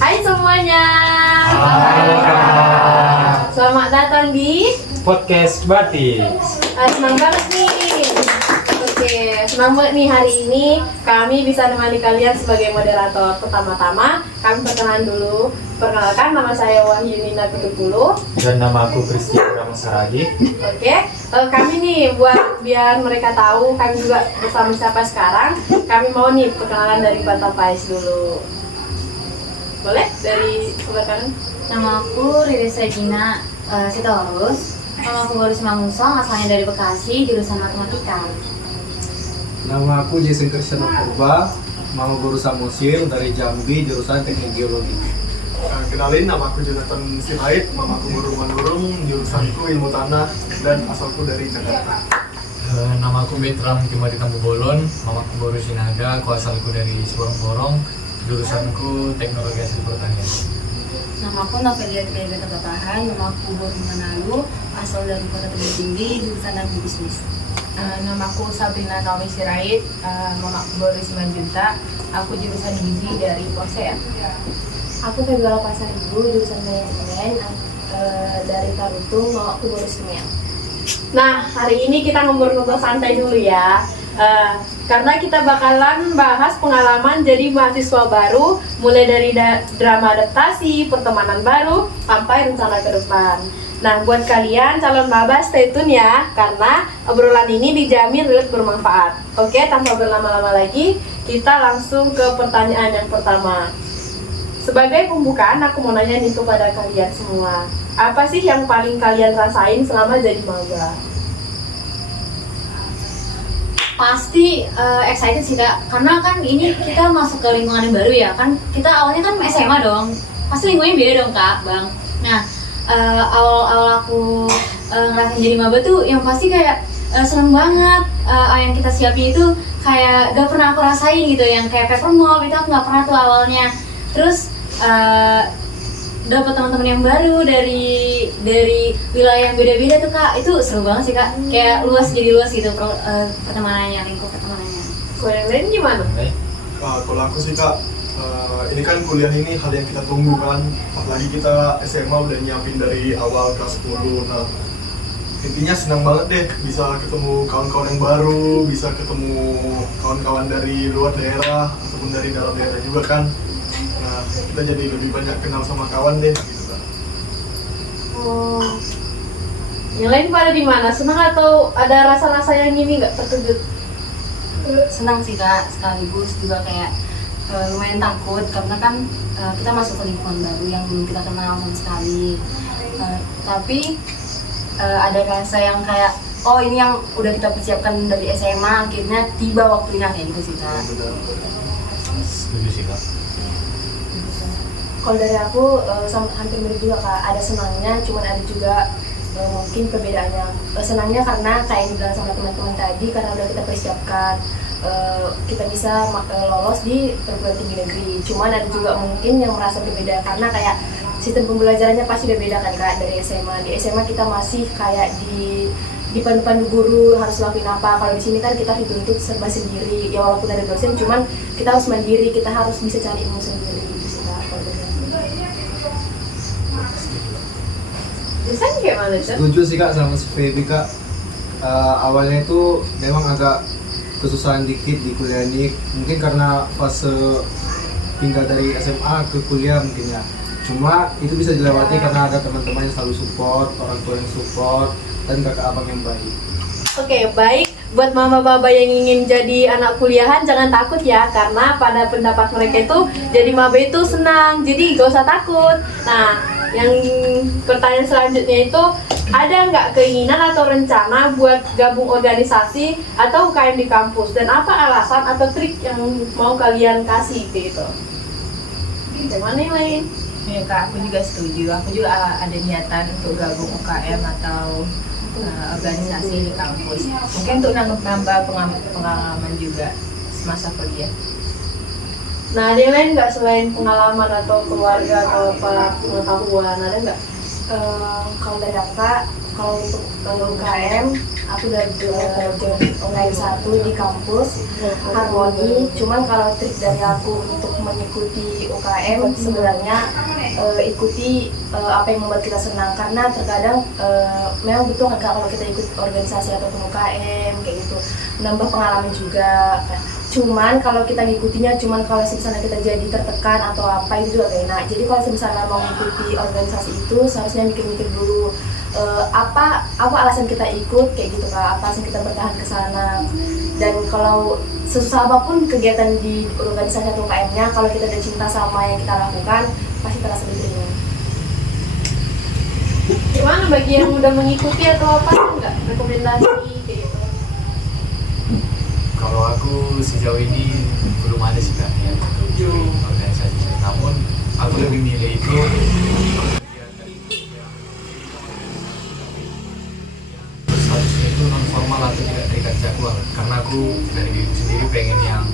Hai semuanya. Hai Kak. Selamat datang di Podcast Batik. Senang banget nih. Oke, senang banget nih hari ini kami bisa menemani kalian sebagai moderator. Pertama-tama kami perkenalan dulu. Perkenalkan, nama saya Wahyu Nina Kutupulu. Dan nama aku Christian Ramasaragi. Oke, kami nih buat biar mereka tahu kami juga bersama siapa sekarang. Kami mau nih perkenalan dari Batak Pais dulu. Boleh dari sebelah kanan? Nama aku Riris Regina Sitorus. Nama aku Boris Mangusong, asalnya dari Bekasi, jurusan matematika. Nama aku Jason Christian Purba, nama guru Samusil dari Jambi, jurusan Teknik Geologi. Kenalin, nama aku Jonathan Sirait, nama aku guru Manurung, jurusanku Ilmu Tanah, dan asalku dari Jakarta. Nama aku Betram Kimari Tambu Bolon, nama aku Boru Sinaga, aku asalku dari Borong-Borong, jurusanku Teknologi Hasil Pertanian. Nama aku Novelia Triagata Batahan, nama aku Boru Manalu, asal dari Kota Tebing Tinggi, jurusan Agribisnis. Nama aku Sabrina Naomi Sirait, nama aku Boris Manjunta, aku jurusan gizi dari Posea. Aku Febiola Pasar Ibu, jurusan manajemen dari Tarutung, nama aku Boris Kemian. Nah, hari ini kita ngobrol-ngobrol santai dulu ya. Karena kita bakalan bahas pengalaman jadi mahasiswa baru, mulai dari drama adaptasi, pertemanan baru, sampai rencana ke depan. Nah, buat kalian calon maba stay tune ya, karena obrolan ini dijamin relate bermanfaat. Oke, tanpa berlama-lama lagi, kita langsung ke pertanyaan yang pertama. Sebagai pembukaan, aku mau nanya nih kepada kalian semua. Apa sih yang paling kalian rasain selama jadi maba? Pasti excited sih Kak, karena kan ini kita masuk ke lingkungan yang baru ya. Kan kita awalnya kan SMA dong, pasti lingkungannya beda dong Kak, Bang. Nah, awal-awal aku ngerasain jadi maba tuh yang pasti kayak seneng banget. Yang kita siapin itu kayak gak pernah aku rasain gitu, yang kayak paper mob itu aku gak pernah tuh awalnya. Terus dapat teman-teman yang baru dari wilayah yang beda-beda tuh Kak, itu seru banget sih Kak. Kayak jadi luas gitu pertemanannya, lingkup pertemanannya. Kalau yang lain gimana? Kalau aku sih Kak, ini kan kuliah ini hal yang kita tunggu kan, apalagi kita SMA udah nyiapin dari awal kelas 10. Nah, intinya senang banget deh bisa ketemu kawan-kawan yang baru, bisa ketemu kawan-kawan dari luar daerah ataupun dari dalam daerah juga kan. Nah, kita jadi lebih banyak kenal sama kawan deh gitu Kak. Oh. Yang lain pada di mana? Senang atau ada rasa-rasa yang ini nggak terkejut? Senang sih Kak, sekaligus juga kayak lumayan takut karena kan kita masuk ke lingkungan baru yang belum kita kenal sama sekali. Tapi ada rasa yang kayak, oh ini yang udah kita persiapkan dari SMA, akhirnya tiba waktunya kayak gitu sih Kak. Setuju sih Kak. Kalau dari aku hampir mirip juga Kak, ada senangnya, cuman ada juga mungkin perbedaannya. Senangnya karena kayak yang dibilang sama teman-teman tadi, karena udah kita persiapkan, kita bisa lolos di perguruan tinggi negeri. Cuman ada juga mungkin yang merasa berbeda karena kayak sistem pembelajarannya pasti udah beda kan Kak dari SMA. Di SMA kita masih kayak di pandu guru harus lakuin apa. Kalau di sini kan kita dituntut serba sendiri. Ya walaupun ada dosen, cuman kita harus mandiri, kita harus bisa cari ilmu sendiri gitu sih Kak. Desain kayak mana sih? Setuju sih Kak sama si Feby Kak. Awalnya itu memang agak kesusahan dikit di kuliah ini, mungkin karena fase pindah dari SMA ke kuliah mungkin ya. Cuma itu bisa dilewati karena ada teman-teman yang selalu support, orang tua yang support, dan kakak abang yang baik. Oke, baik. Buat maba-maba yang ingin jadi anak kuliahan jangan takut ya, karena pada pendapat mereka itu jadi maba itu senang, jadi gak usah takut. Nah, yang pertanyaan selanjutnya itu, ada nggak keinginan atau rencana buat gabung organisasi atau UKM di kampus, dan apa alasan atau trik yang mau kalian kasih gitu? Gimana yang lain? Ya Kak, aku juga setuju. Aku juga ada niatan untuk gabung UKM atau organisasi di kampus. Mungkin untuk nambah pengalaman juga semasa kuliah. Nah, ada yang lain nggak selain pengalaman atau keluarga atau apa pengetahuan, ada nggak? Kalau dari kakak, kalau untuk UKM, aku udah join UKM 1 di kampus Harmoni. Cuman kalau trik dari aku untuk mengikuti UKM sebenarnya ikuti apa yang membuat kita senang, karena terkadang memang betul kan Kak, kalau kita ikut organisasi ataupun UKM kayak gitu menambah pengalaman juga. Cuman kalau kita ngikutinya cuman kalau misalnya kita jadi tertekan atau apa, itu juga gak enak. Jadi kalau misalnya mau mengikuti organisasi itu seharusnya mikir-mikir dulu apa alasan kita ikut kayak gitu Kak, apa alasan kita bertahan ke sana. Dan kalau sesusah apapun kegiatan di organisasi atau UKM-nya, kalau kita udah cinta sama yang kita lakukan pasti terasa diterima. Gimana bagi yang udah mengikuti atau apa, nggak rekomendasi kayak gitu? Kalau aku sejauh ini belum ada sih Kak yang join organisasi. Namun aku lebih milih itu statusnya itu non formal atau tidak terikat jadwal. Karena aku dari diri sendiri pengen yang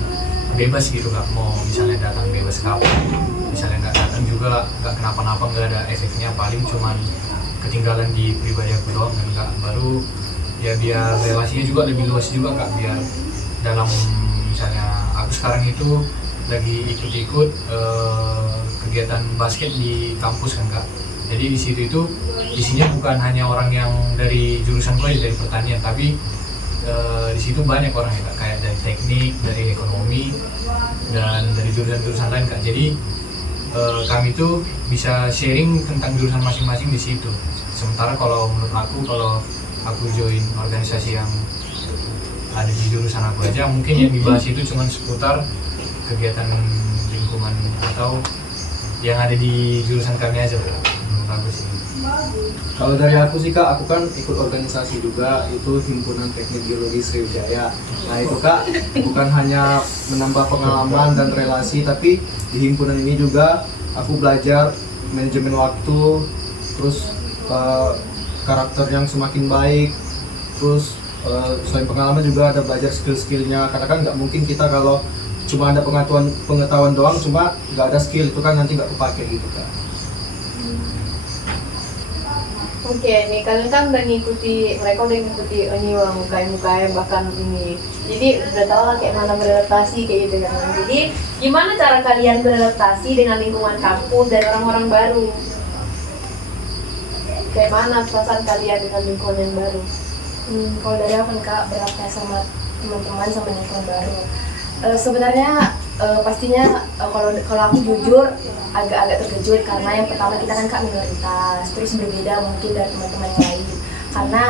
bebas gitu Kak. Mau misalnya datang bebas kapan, misalnya nggak datang juga nggak kenapa-napa, nggak ada efeknya, paling cuman ketinggalan di pribadi aku doang kan Kak. Baru ya biar relasinya juga lebih luas juga Kak, biar dalam misalnya aku sekarang itu lagi ikut-ikut kegiatan basket di kampus kan Kak. Jadi di situ itu isinya bukan hanya orang yang dari jurusan gue dari pertanian, tapi di situ banyak orang ya Kak, kayak dari teknik, dari ekonomi, dan dari jurusan-jurusan lain Kak. Jadi kami itu bisa sharing tentang jurusan masing-masing di situ. Sementara kalau menurut aku, kalau aku join organisasi yang ada di jurusan aku aja, mungkin yang dibahas itu cuma seputar kegiatan lingkungan atau yang ada di jurusan kami aja Kak, menurut aku sih. Kalau dari aku sih Kak, aku kan ikut organisasi juga, itu Himpunan Teknik Geologi Sriwijaya. Nah itu Kak, bukan hanya menambah pengalaman dan relasi, tapi di himpunan ini juga aku belajar manajemen waktu, terus karakter yang semakin baik, terus selain pengalaman juga ada belajar skill-skillnya, karena kan nggak mungkin kita kalau cuma ada pengetahuan doang cuma nggak ada skill, itu kan nanti nggak kepake gitu Kak. Oke, nih kalian kan udah ngikuti, mereka udah ngikuti ini UKM bahkan ini. Jadi udah tau lah kayak mana beradaptasi kayak gitu kan. Jadi gimana cara kalian beradaptasi dengan lingkungan kampus dan orang-orang baru? Kayak mana perasaan kalian dengan lingkungan yang baru? Kalau dari aku kan Kak, beradaptasi sama teman-teman sama lingkungan baru. Sebenarnya pastinya kalau aku jujur agak-agak terkejut, karena yang pertama kita kan Kak minoritas, terus berbeda mungkin dari teman-teman yang lain, karena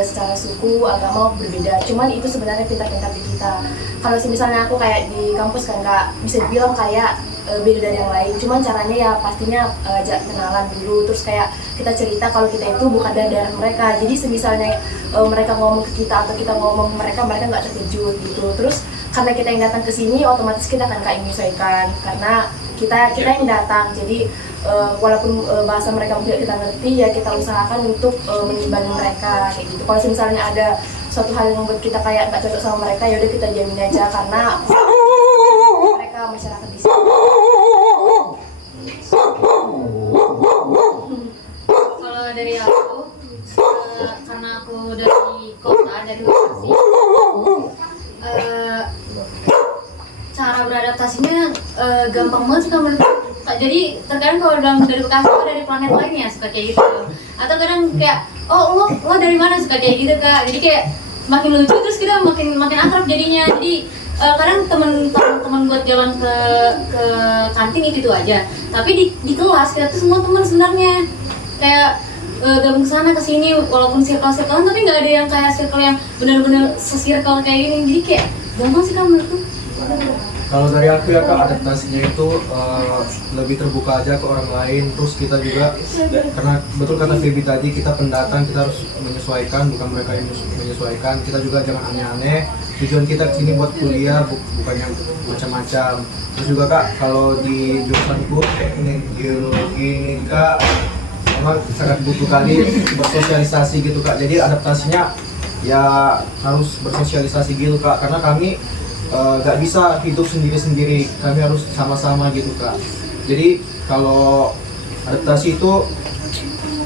secara suku, agama berbeda. Cuman itu sebenarnya pintar-pintar di kita. Kalau misalnya aku kayak di kampus kan Kak, bisa dibilang kayak beda dari yang lain. Cuman caranya ya pastinya ajak kenalan dulu, terus kayak kita cerita kalau kita itu bukan dari daerah mereka. Jadi semisalnya mereka ngomong ke kita atau kita ngomong ke mereka nggak terkejut gitu. Terus karena kita yang datang ke sini, otomatis kita akan Kak menyesuaikan, karena kita yang datang. Jadi walaupun bahasa mereka tidak kita ngerti, ya kita usahakan untuk mengimbangi mereka kayak gitu. Kalau misalnya ada suatu hal yang membuat kita kayak nggak cocok sama mereka, ya udah kita jamin aja, karena mereka masyarakat di sini. Kalau dari aku, karena aku dari kota, dari Bekasi, cara beradaptasinya gampang banget sih menurutku. Jadi terkadang kalau dari Bekasi itu dari planet lain ya, suka kayak gitu. Atau kadang kayak, oh lo dari mana, suka kayak gitu Kak. Jadi kayak makin lucu, terus kita makin akrab jadinya. Jadi kadang teman buat jalan ke kantin itu aja. Tapi di kelas kita tuh semua teman sebenarnya. Kayak gabung kesana kesini, walaupun circle-circlean, tapi nggak ada yang kayak circle yang benar-benar se-circle kayak gini. Jadi kayak gampang sih Kak menurutku. Kalau dari aku ya Kak, adaptasinya itu lebih terbuka aja ke orang lain. Terus kita juga, karena betul kata Feby tadi, kita pendatang, kita harus menyesuaikan, bukan mereka yang menyesuaikan. Kita juga jangan aneh-aneh. Tujuan kita kesini buat kuliah, bukan yang macam-macam. Terus juga Kak, kalau di jurusanku teknik geologi ini Kak, memang sangat butuh kali bersosialisasi gitu Kak. Jadi adaptasinya ya harus bersosialisasi gitu Kak, karena kami gak bisa hidup sendiri-sendiri, kami harus sama-sama gitu Kak. Jadi kalau adaptasi itu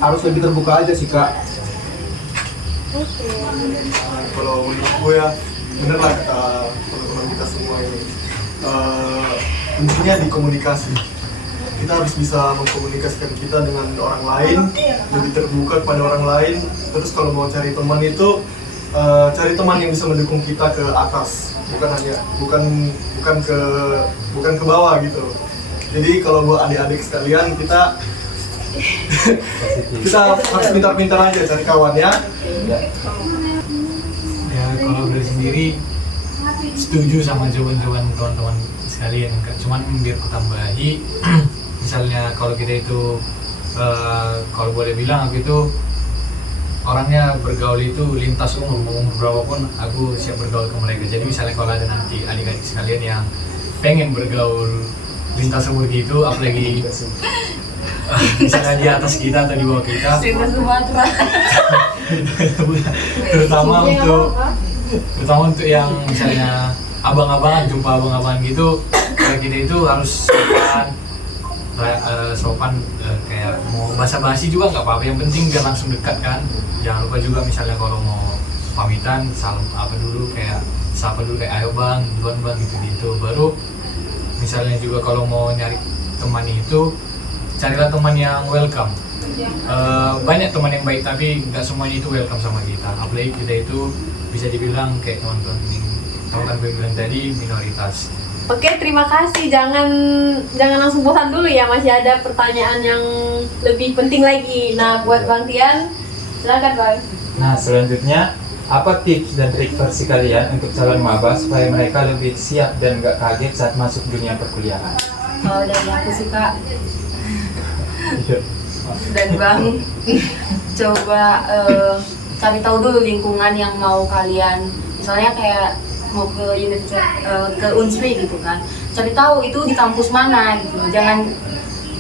harus lebih terbuka aja sih kak. Kalau menurut gue ya bener lah kata teman-teman kita semua ini. Kuncinya di komunikasi. Kita harus bisa mengkomunikasikan kita dengan orang lain, lebih terbuka kepada orang lain. Terus kalau mau cari teman itu cari teman yang bisa mendukung kita ke atas, bukan ke bawah gitu. Jadi kalau buat adik-adik sekalian kita harus pintar-pintar aja cari kawan ya. Ya kalau dari sendiri setuju sama jawaban-jawaban teman-teman sekalian, Kak. Cuman biar aku tambahi misalnya kalau kita itu kalau boleh bilang aku itu orangnya bergaul itu lintas umur, mau umur berapapun aku siap bergaul ke mereka. Jadi misalnya kalau ada nanti adik-adik sekalian yang pengen bergaul lintas umur gitu, apalagi misalnya di atas kita atau di bawah kita, terutama untuk yang misalnya abang-abangan, jumpa abang-abangan gitu, kita itu harus sopan, kayak mau basa-basi juga nggak apa-apa, yang penting jangan langsung dekat kan. Jangan lupa juga misalnya kalau mau pamitan salam apa dulu, kayak sapa dulu, kayak ayo bang, duluan bang, gitu-gitu. Baru misalnya juga kalau mau nyari teman itu carilah teman yang welcome. Banyak teman yang baik tapi nggak semuanya itu welcome sama kita, apalagi kita itu bisa dibilang kayak teman-teman bilang tadi minoritas. Oke, terima kasih. Jangan langsung bosan dulu ya, masih ada pertanyaan yang lebih penting lagi. Nah, buat Bang Tian, silakan Bang. Nah, selanjutnya apa tips dan trik versi kalian untuk calon maba supaya mereka lebih siap dan gak kaget saat masuk dunia perkuliahan? Kalau dari aku sih kak dan Bang, coba cari tahu dulu lingkungan yang mau kalian, misalnya kayak mau ke ke Unsri gitu kan, cari tahu itu di kampus mana gitu. Jangan,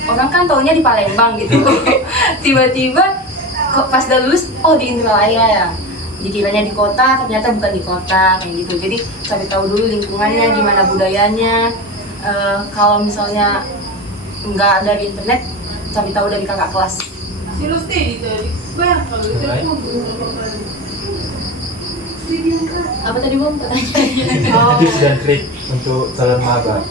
orang kan taunya di Palembang gitu tiba-tiba kok pas udah lulus, oh di Indralaya ya, dikiranya di kota, ternyata bukan di kota, kayak gitu. Jadi cari tahu dulu lingkungannya, gimana budayanya. Kalau misalnya nggak dari internet, cari tahu dari kakak kelas. Apa tadi Bang pertanyaannya? Tips dan trik untuk calon maba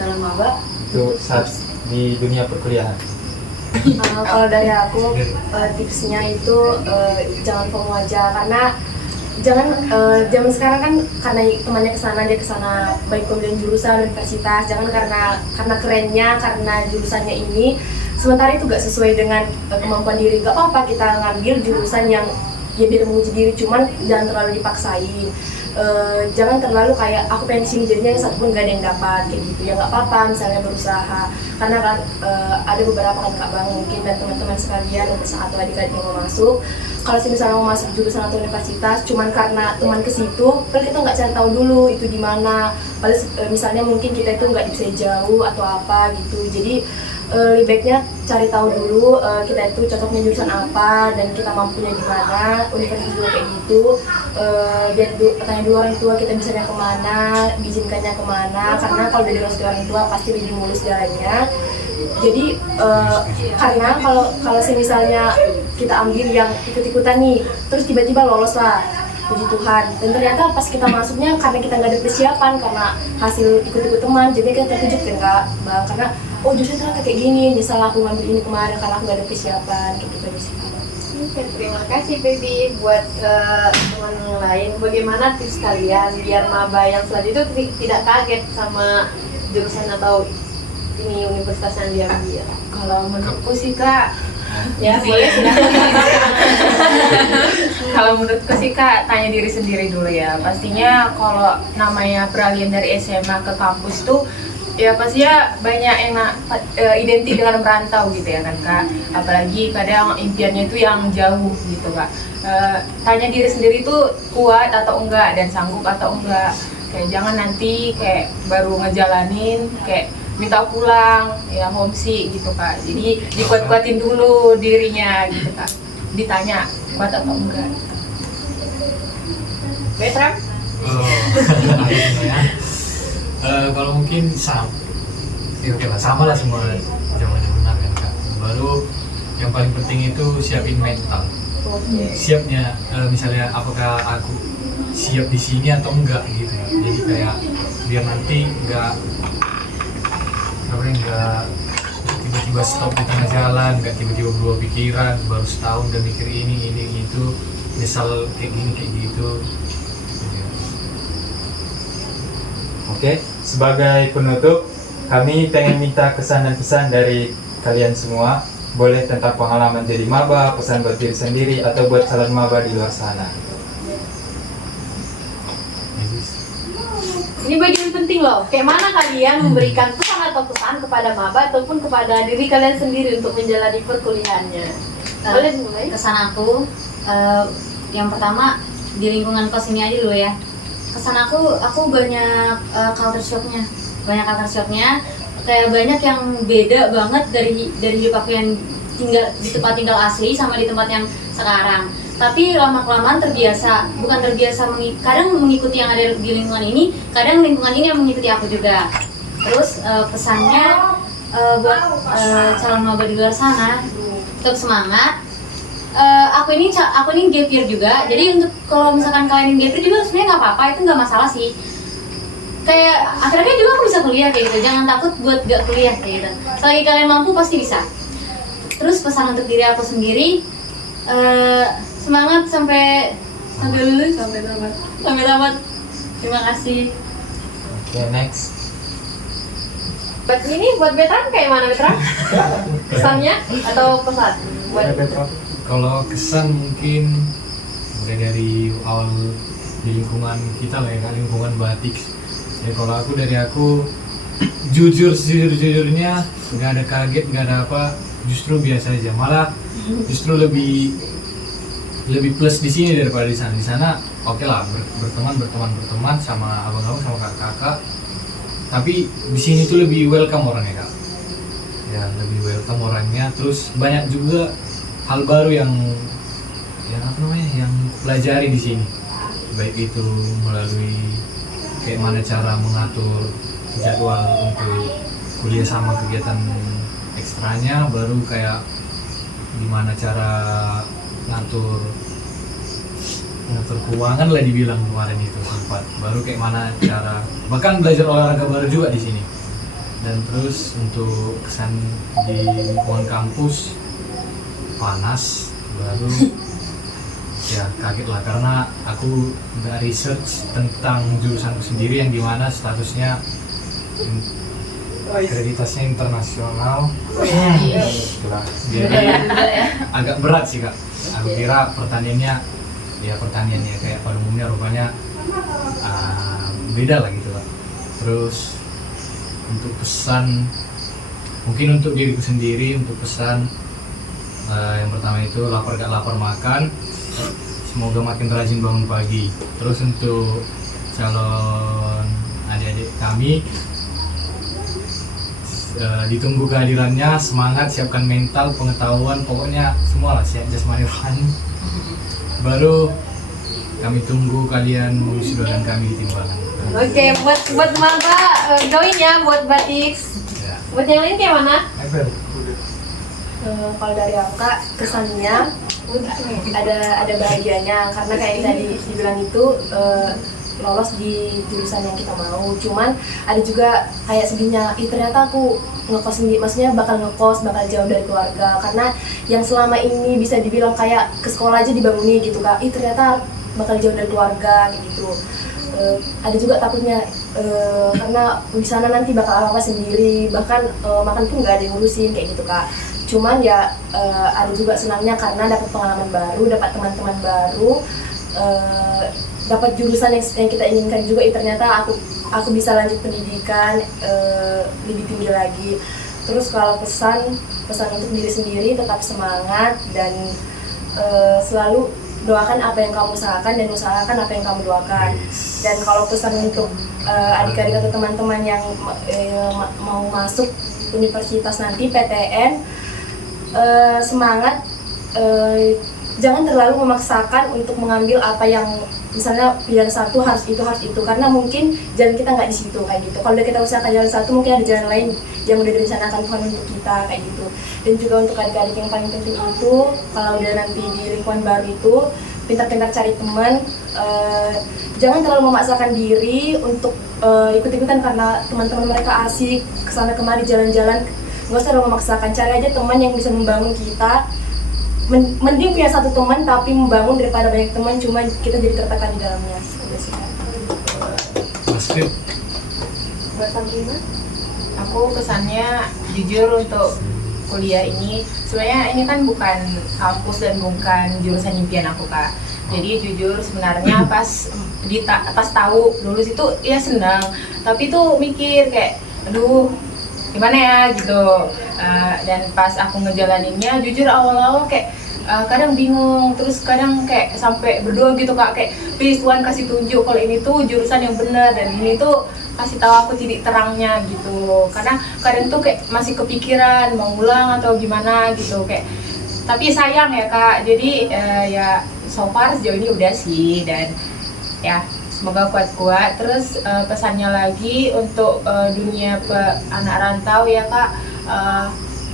Calon maba untuk saat di dunia perkuliahan. Kalau dari aku tipsnya itu jangan FOMO aja, karena jangan zaman sekarang kan karena temannya dia kesana baik pemilihan jurusan universitas, jangan karena kerennya, karena jurusannya ini sementara itu gak sesuai dengan kemampuan diri. Gak apa-apa kita ngambil jurusan yang ya biar menguji diri, cuman jangan terlalu dipaksain. Jangan terlalu kayak aku pengen sini jadinya yang satu pun gak ada yang dapat kayak gitu. Ya nggak apa-apa misalnya berusaha, karena kan ada beberapa kan Kak Bang mungkin dan teman-teman sekalian atau adik-adik yang mau masuk, kalau misalnya mau masuk jurusan atau universitas cuman karena teman ke situ, padahal kita nggak cari tahu dulu itu di mana, padahal misalnya mungkin kita itu nggak bisa jauh atau apa gitu. Jadi lebih baiknya cari tahu dulu kita itu cocoknya jurusan apa dan kita mampunya di mana, universitas juga kayak gitu. Biar tanya dulu orang tua kita bisanya kemana, diizinkannya kemana, karena kalau dari orang tua pasti lebih mulus jalannya. Jadi karena kalau misalnya kita ambil yang ikut-ikutan nih, terus tiba-tiba lolos lah, puji Tuhan, dan ternyata pas kita masuknya karena kita nggak ada persiapan, karena hasil ikut-ikut teman, jadi kita terkejut kan Kak Bang, karena oh justru ternyata kayak gini, nyesal aku ngambil ini kemarin karena aku nggak ada persiapan, kayak gitu sih. Oke, terima kasih Baby. Buat teman lain, bagaimana tips kalian biar maba yang selanjutnya itu tidak kaget sama jurusan atau ini universitas yang dia ambil? Kalau menurutku sih Kak, Ya, boleh silakan. kalau menurutku sih Kak, tanya diri sendiri dulu ya. Pastinya kalau namanya peralihan dari SMA ke kampus tuh ya pastinya banyak yang identik dengan merantau gitu ya kan Kak. Apalagi kadang impiannya itu yang jauh gitu Kak. Tanya diri sendiri tuh kuat atau enggak dan sanggup atau enggak. Kayak jangan nanti kayak baru ngejalanin kayak minta pulang ya, homesick gitu Kak. Jadi dikuat-kuatin dulu dirinya gitu Kak. Ditanya kuat atau enggak. Betram? Kalau mungkin sama lah semua jawabannya benar kan Kak. Baru yang paling penting itu siapin mental. Siapnya misalnya apakah aku siap di sini atau enggak gitu. Jadi kayak biar nanti enggak tiba-tiba stop di tengah jalan, enggak tiba-tiba berubah pikiran, baru setahun udah mikir ini itu, misal kayak gini kayak gitu. Oke, sebagai penutup, kami pengen minta kesan dan pesan dari kalian semua. Boleh tentang pengalaman jadi maba, pesan buat diri sendiri, atau buat calon maba di luar sana. Ini bagian penting loh. Kayak mana kalian memberikan pesan atau pesan kepada maba ataupun kepada diri kalian sendiri untuk menjalani perkuliahannya? Boleh mulai? Kesan aku yang pertama di lingkungan kos ini aja dulu ya. Kesan aku banyak culture shocknya. Kayak banyak yang beda banget dari hidup aku yang tinggal di tempat tinggal asli sama di tempat yang sekarang. Tapi lama-kelamaan kadang mengikuti yang ada di lingkungan ini, kadang lingkungan ini yang mengikuti aku juga. Terus pesannya buat calon maba di luar sana, tetap semangat. Aku ini gap year juga, jadi untuk kalau misalkan kalian gap year juga sebenarnya nggak apa-apa, itu nggak masalah sih. Kayak akhirnya juga aku bisa kuliah kayak gitu, jangan takut buat gak kuliah kayak gitu. Selagi kalian mampu pasti bisa. Terus pesan untuk diri aku sendiri, semangat sampai lulus, sampai tamat. Terima kasih. Oke, next. Buat Betran kayak mana Betran? Kesannya atau pesan? Kalau kesan mungkin mulai dari awal di lingkungan kita lah ya, lingkungan batik. Ya kalau dari aku jujurnya nggak ada kaget, nggak ada apa, justru biasa aja. Malah justru lebih plus di sini daripada di sana. Di sana oke lah berteman sama abang-abang sama kakak-kakak. Tapi di sini tuh lebih welcome orangnya kak. Ya lebih welcome orangnya. Terus banyak juga hal baru yang pelajari di sini. Baik itu melalui kayak mana cara mengatur jadwal untuk kuliah sama kegiatan ekstranya, baru kayak gimana cara ngatur keuangan lah dibilang kemarin itu sempat, baru kayak mana cara bahkan belajar olahraga baru juga di sini. Dan terus untuk kesan di lingkungan kampus panas, baru ya kaget lah karena aku udah research tentang jurusanku sendiri yang dimana statusnya akreditasnya internasional. Jadi agak berat sih kak. Aku kira pertaniannya kayak pada umumnya, rupanya beda lah gitu lah. Terus untuk pesan mungkin untuk diriku sendiri, untuk pesan yang pertama itu lapar gak lapar makan, semoga makin rajin bangun pagi. Terus untuk calon adik-adik kami, ditunggu kehadirannya, semangat, siapkan mental, pengetahuan, pokoknya semua lah, siap jasmani rohani. Baru kami tunggu kalian mewisudakan kami di Timbalan. Oke, buat maba join ya buat batik. Ya. Buat yang lain kayak mana? Kalau dari aku kak, kesannya ada bahagianya karena kayak tadi dibilang itu lolos di jurusan yang kita mau. Cuman ada juga kayak sedihnya, ternyata aku ngekos sendiri, maksudnya bakal jauh dari keluarga, karena yang selama ini bisa dibilang kayak ke sekolah aja dibangunin gitu kak, ternyata bakal jauh dari keluarga gitu. Ada juga takutnya karena di sana nanti bakal apa sendiri, bahkan makan pun nggak ada yang ngurusin kayak gitu kak. Cuman ya ada juga senangnya karena dapat pengalaman baru, dapat teman-teman baru, dapat jurusan yang kita inginkan juga. Ternyata aku bisa lanjut pendidikan lebih tinggi lagi. Terus kalau pesan untuk diri sendiri, tetap semangat dan selalu doakan apa yang kamu usahakan dan usahakan apa yang kamu doakan. Dan kalau pesan untuk adik-adik atau teman-teman yang mau masuk universitas nanti PTN, semangat, jangan terlalu memaksakan untuk mengambil apa yang misalnya pilihan satu harus itu, karena mungkin jalan kita nggak di situ kayak gitu. Kalau udah kita usahakan jalan satu, mungkin ada jalan lain yang udah direncanakan Tuhan untuk kita kayak gitu. Dan juga untuk adik-adik yang paling penting itu, kalau udah nanti di lingkungan baru itu, pintar-pintar cari teman, jangan terlalu memaksakan diri untuk ikut-ikutan karena teman-teman mereka asik kesana kemari jalan-jalan. Nggak usah terlalu memaksakan, cari aja teman yang bisa membangun kita. Mending punya satu teman tapi membangun daripada banyak teman cuma kita jadi tertekan di dalamnya. Udah sih. Mas Fib, Buat Sabrina? Aku kesannya jujur untuk kuliah ini, sebenarnya ini kan bukan kampus dan bukan jurusan impian aku Kak. Jadi jujur sebenarnya pas tahu lulus itu ya senang, tapi tuh mikir kayak aduh gimana ya gitu. Dan pas aku ngejalaninnya jujur awal-awal kayak kadang bingung, terus kadang kayak sampai berdoa gitu Kak, kayak please Tuhan kasih tunjuk kalau ini tuh jurusan yang benar dan ini tuh kasih tahu aku titik terangnya gitu. Karena kadang tuh kayak masih kepikiran mau ulang atau gimana gitu kayak, tapi sayang ya Kak. Jadi ya so far sejauh ini udah sih, dan ya semoga kuat-kuat. Terus pesannya lagi untuk dunia anak rantau ya Kak,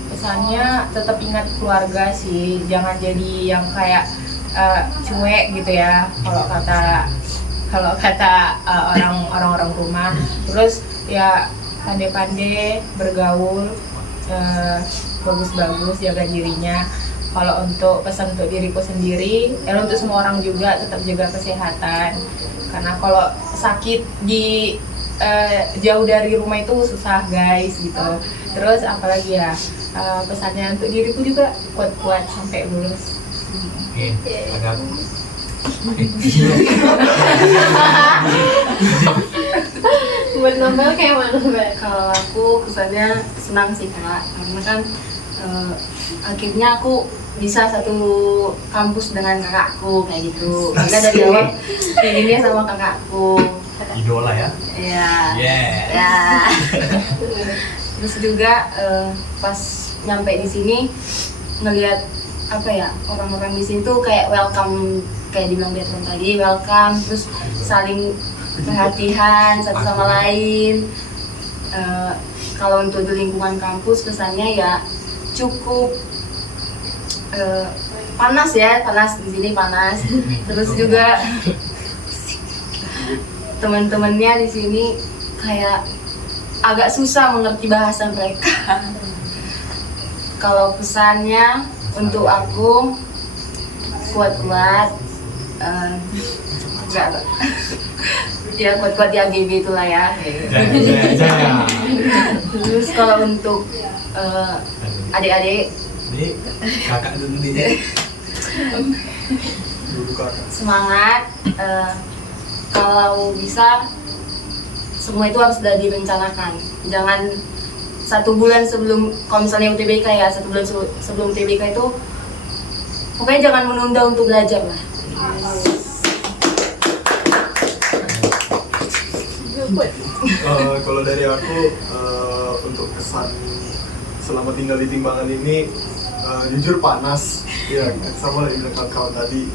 pesannya tetap ingat keluarga sih, jangan jadi yang kayak cuek gitu ya kalau kata orang-orang rumah. Terus ya pandai-pandai bergaul, bagus-bagus jaga dirinya. Kalau untuk pesan untuk diriku sendiri, ya untuk semua orang juga tetap jaga kesehatan. Karena kalau sakit di jauh dari rumah itu susah guys gitu. Terus apalagi ya, pesannya untuk diriku juga kuat-kuat sampai lulus. oke, agak Buat Nobel kayak mana Mbak? Kalau aku kesannya senang sih Kak, karena kan akhirnya aku bisa satu kampus dengan kakakku kayak gitu. Karena dari awal pengennya sama kakakku. idola ya. Ya. Yeah. Ya. Terus juga pas nyampe di sini ngelihat apa ya, orang-orang di sini tuh kayak welcome, kayak dibilang Beatrice tadi, welcome, terus saling perhatian satu sama lain. Kalau untuk di lingkungan kampus kesannya ya cukup panas ya, panas di sini panas. Terus juga teman-temannya di sini kayak agak susah mengerti bahasa mereka. Kalau pesannya untuk aku kuat-kuat, enggak, ya kuat-kuat di AGB itulah ya. Jangan. Terus kalau untuk adik-adik, Ini kakak dulu nih. Dulu kakak. semangat. Kalau bisa semua itu harus sudah direncanakan. Jangan 1 bulan sebelum, kalau misalnya UTBK ya, 1 bulan sebelum UTBK itu pokoknya jangan menunda untuk belajar lah. Kalau dari aku, untuk kesan selama tinggal di Timbangan ini, jujur panas ya, sama yang bilang kawan tadi.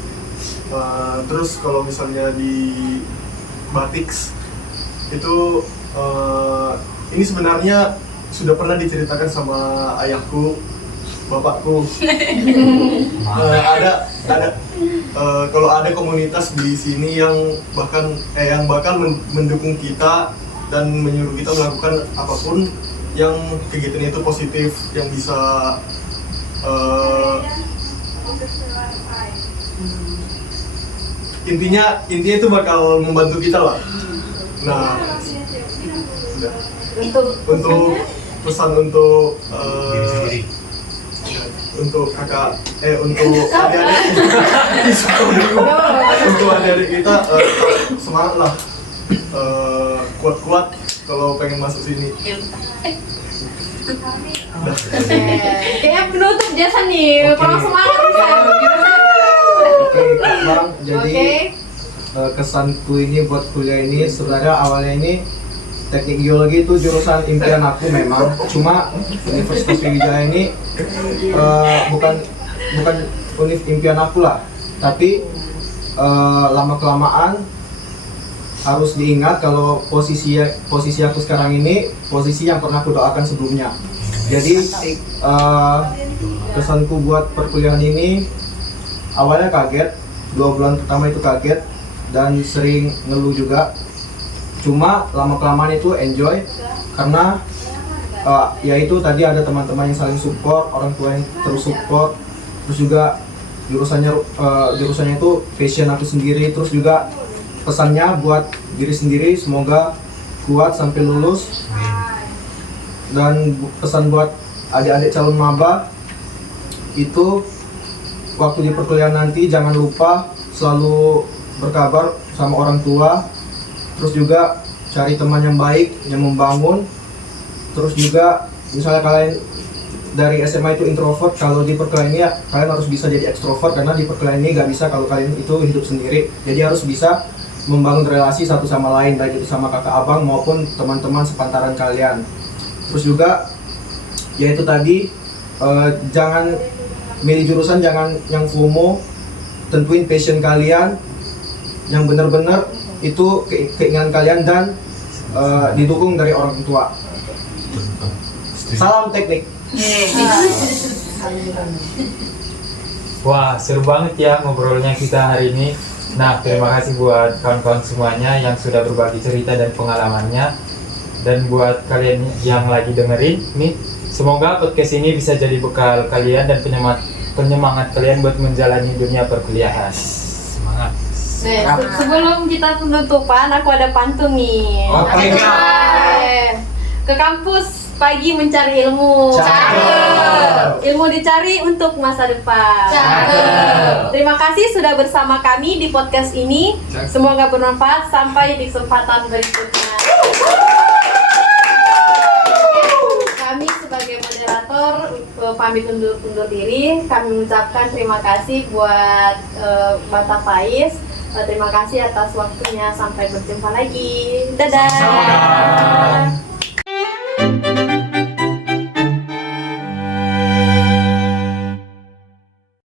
Terus kalau misalnya di Batiks itu, ini sebenarnya sudah pernah diceritakan sama ayahku, bapakku. Ada kalau ada komunitas di sini yang bakal mendukung kita dan menyuruh kita melakukan apapun yang kegiatan itu positif, yang bisa intinya itu bakal membantu kita lah. Nah, udah. Untuk pesan untuk Diri sendiri. untuk kakak untuk adik-adik untuk adik-adik kita, semangat lah, kuat-kuat kalau pengen masuk sini. Kayaknya penutup jasa nih, kurang semangat bisa. Oke, Kak Bang. Jadi Oke. kesanku ini buat kuliah ini sebenarnya awalnya ini teknik geologi itu jurusan impian aku memang. Cuma Universitas Sriwijaya ini bukan univ impian aku lah. Tapi lama kelamaan harus diingat kalau posisi aku sekarang ini posisi yang pernah aku doakan sebelumnya. Jadi kesanku buat perkuliahan ini awalnya kaget, 2 bulan pertama itu kaget dan sering ngeluh juga. Cuma lama kelamaan itu enjoy karena yaitu tadi ada teman-teman yang saling support, orang tua yang terus support, terus juga jurusannya itu passion aku sendiri, terus juga pesannya buat diri sendiri semoga kuat sampai lulus. Dan pesan buat adik-adik calon maba itu waktu di perkuliahan nanti jangan lupa selalu berkabar sama orang tua, terus juga cari teman yang baik yang membangun. Terus juga misalnya kalian dari SMA itu introvert, kalau di perkuliahan ini kalian harus bisa jadi ekstrovert, karena di perkuliahan ini nggak bisa kalau kalian itu hidup sendiri. Jadi harus bisa membangun relasi satu sama lain, baik itu sama kakak abang maupun teman-teman sepantaran kalian. Terus juga yaitu tadi jangan milih jurusan, jangan yang FOMO, tentuin passion kalian yang benar-benar itu keinginan kalian dan didukung dari orang tua. Salam teknik. Wah, seru banget ya ngobrolnya kita hari ini. Nah, terima kasih buat kawan-kawan semuanya yang sudah berbagi cerita dan pengalamannya. Dan buat kalian yang lagi dengerin nih, semoga podcast ini bisa jadi bekal kalian dan penyemangat kalian buat menjalani dunia perkuliahan. Semangat. Sebelum kita penutupan, aku ada pantun nih. Oke. Ke kampus pagi mencari ilmu. Cakep. Ilmu dicari untuk masa depan. Cakep. Terima kasih sudah bersama kami di podcast ini. Semoga bermanfaat. Sampai di kesempatan berikutnya. Kami sebagai moderator pamit undur diri. Kami mengucapkan terima kasih buat Batak Faiz. Terima kasih atas waktunya. Sampai berjumpa lagi. Dadah.